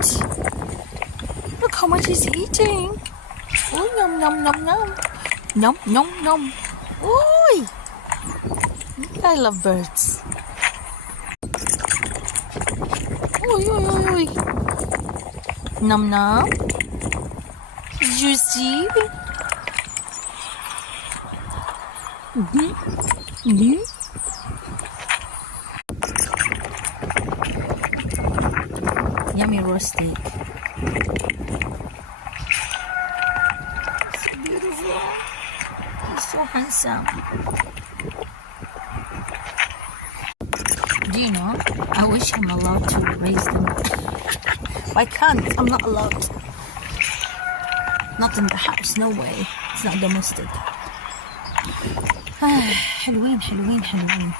Look how much he's eating. Oh, yum, yum, yum, yum. Yum, yum, yum. Oi! I love birds. Oi, oi, oi, oi. Num, num. Juicy. Mm-hmm. Mm-hmm. Yummy roast steak. So beautiful. He's so handsome. Do you know? I wish I'm allowed to raise them. I can't. I'm not allowed. Not in the house. No way. It's not domestic. Halloween, Halloween, Halloween.